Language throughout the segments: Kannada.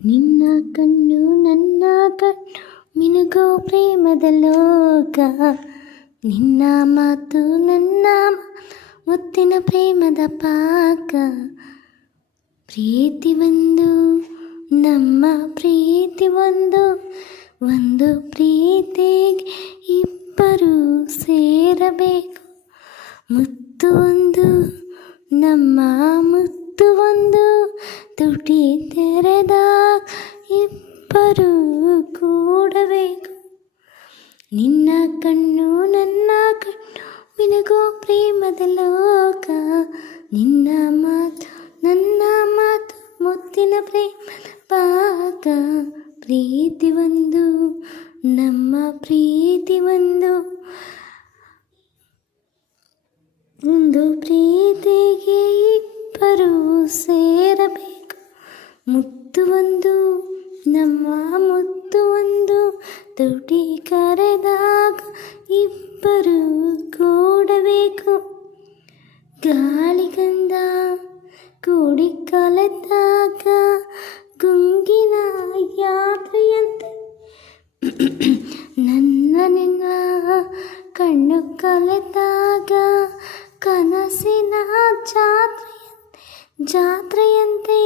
ನಿನ್ನ ಕಣ್ಣು ನನ್ನ ಕಣ್ಣು ಮಿನುಗೋ ಪ್ರೇಮದ ಲೋಕ, ನಿನ್ನ ಮಾತು ನನ್ನ ಮುತ್ತಿನ ಪ್ರೇಮದ ಪಾಕ. ಪ್ರೀತಿ ಒಂದು ನಮ್ಮ ಪ್ರೀತಿ ಒಂದು, ಒಂದು ಪ್ರೀತಿಗೆ ಇಬ್ಬರು ಸೇರಬೇಕು. ಮುತ್ತು ಒಂದು ನಮ್ಮ ಮುತ್ತು ಒಂದು, ತುಟಿ ತೆರೆದಾಗ ಇಬ್ಬರು ಕೂಡಬೇಕು. ನಿನ್ನ ಕಣ್ಣು ನನ್ನ ಕಣ್ಣು ಮಿನುಗೋ ಪ್ರೇಮದ ಲೋಕ, ನಿನ್ನ ಮಾತು ನನ್ನ ಮಾತು ಮುತ್ತಿನ ಪ್ರೇಮದ ಪಾಕ. ಪ್ರೀತಿ ಒಂದು ನಮ್ಮ ಪ್ರೀತಿ ಒಂದು, ಒಂದು ಪ್ರೀತಿಗೆ ಇಬ್ಬರು ಸೇರಬೇಕು. ಮುತ್ತು ಒಂದು ನಮ್ಮ ಮುತ್ತು ಒಂದು, ತುಟಿ ಕರೆದಾಗ ಇಬ್ಬರು ಕೂಡಬೇಕು. ಗಾಳಿಗಂಧ ಕೂಡಿ ಕಲೆತಾಗ ಗುಂಗಿನ ಯಾತ್ರೆಯಂತೆ, ನನ್ನ ನಿನ್ನ ಕಣ್ಣು ಕಲೆತಾಗ ಕನಸಿನ ಜಾತ್ರೆಯಂತೆ, ಜಾತ್ರೆಯಂತೆ.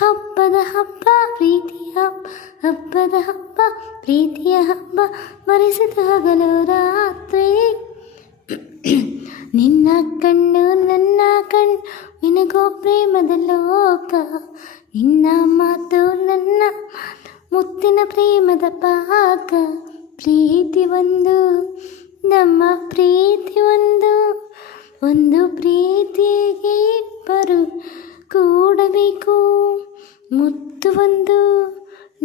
ಹಬ್ಬದ ಹಬ್ಬ ಪ್ರೀತಿಯ ಹಬ್ಬ, ಹಬ್ಬದ ಹಬ್ಬ ಪ್ರೀತಿಯ ಹಬ್ಬ, ಮರೆಸಿದ ಹಗಲು ರಾತ್ರಿ. ನಿನ್ನ ಕಣ್ಣು ನನ್ನ ಕಣ್ಣು ಮಿನುಗೋ ಪ್ರೇಮದ ಲೋಕ, ನಿನ್ನ ಮಾತು ನನ್ನ ಮುತ್ತಿನ ಪ್ರೇಮದ ಪಾಕ. ಪ್ರೀತಿ ಒಂದು ನಮ್ಮ ಪ್ರೀತಿ ಒಂದು, ಒಂದು ಪ್ರೀತಿಗೆ ಇಬ್ಬರು ಕೂಡಬೇಕು. ಮುತ್ತು ಒಂದು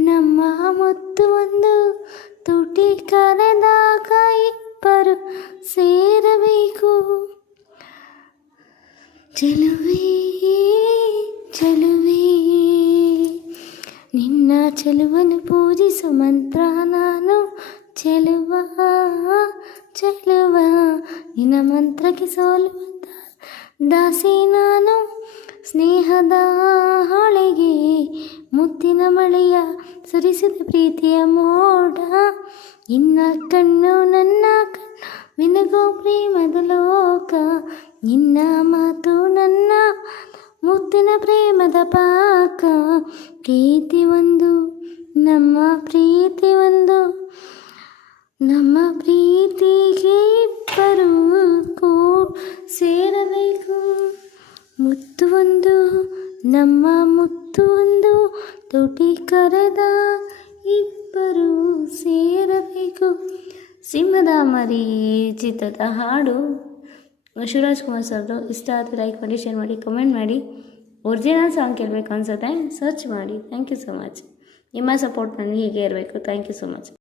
ನಮ್ಮ ಮುತ್ತು ಒಂದು, ತುಟಿ ಕರೆದಾಗ ಇಬ್ಬರು ಸೇರಬೇಕು. ಚೆಲುವೆ ಚೆಲುವೆ ನಿನ್ನ ಚೆಲುವನ್ನು ಪೂಜಿಸು ಮಂತ್ರ ನಾನು, ಚೆಲುವ ಚೆಲುವ ನಿನ್ನ ಮಂತ್ರಕ್ಕೆ ಸೋಲುವಂತ ದಾಸಿ ನಾನು. ಸ್ನೇಹದ ಹೊಳೆಗೆ ಮುತ್ತಿನ ಮಳೆಯ ಸುರಿಸಿದ ಪ್ರೀತಿಯ ಮೋಡ, ನಿನ್ನ ಕಣ್ಣು ನನ್ನ ಕಣ್ಣು ಮಿನುಗೋ ಪ್ರೇಮದ ಲೋಕ, ನಿನ್ನ ಮಾತು ನನ್ನ ಮುತ್ತಿನ ಪ್ರೇಮದ ಪಾಕ. ಪ್ರೀತಿ ಒಂದು ನಮ್ಮ ಪ್ರೀತಿ ಒಂದು, ನಮ್ಮ ಪ್ರೀತಿಗೆ ಇಬ್ಬರು ಸೇರಬೇಕು. ಮುತ್ತು ಒಂದು ನಮ್ಮ ಮುತ್ತು ಒಂದು, ತುಟಿ ಕರೆದ ಇಬ್ಬರು ಸೇರಬೇಕು. ಸಿಂಹದ ಮರಿ ಚಿತ್ರದ ಹಾಡು ಶಿವರಾಜ್ ಕುಮಾರ್ ಸರ್ದು. ಇಷ್ಟ ಆದರೆ ಲೈಕ್ ಮಾಡಿ, ಶೇರ್ ಮಾಡಿ, ಕಮೆಂಟ್ ಮಾಡಿ. ಒರಿಜಿನಲ್ ಸಾಂಗ್ ಕೇಳಬೇಕು ಅನ್ಸುತ್ತೆ, ಸರ್ಚ್ ಮಾಡಿ. Thank you so much. ನಿಮ್ಮ ಸಪೋರ್ಟ್ ನನಗೆ ಹೀಗೆ ಇರಬೇಕು. Thank you so much.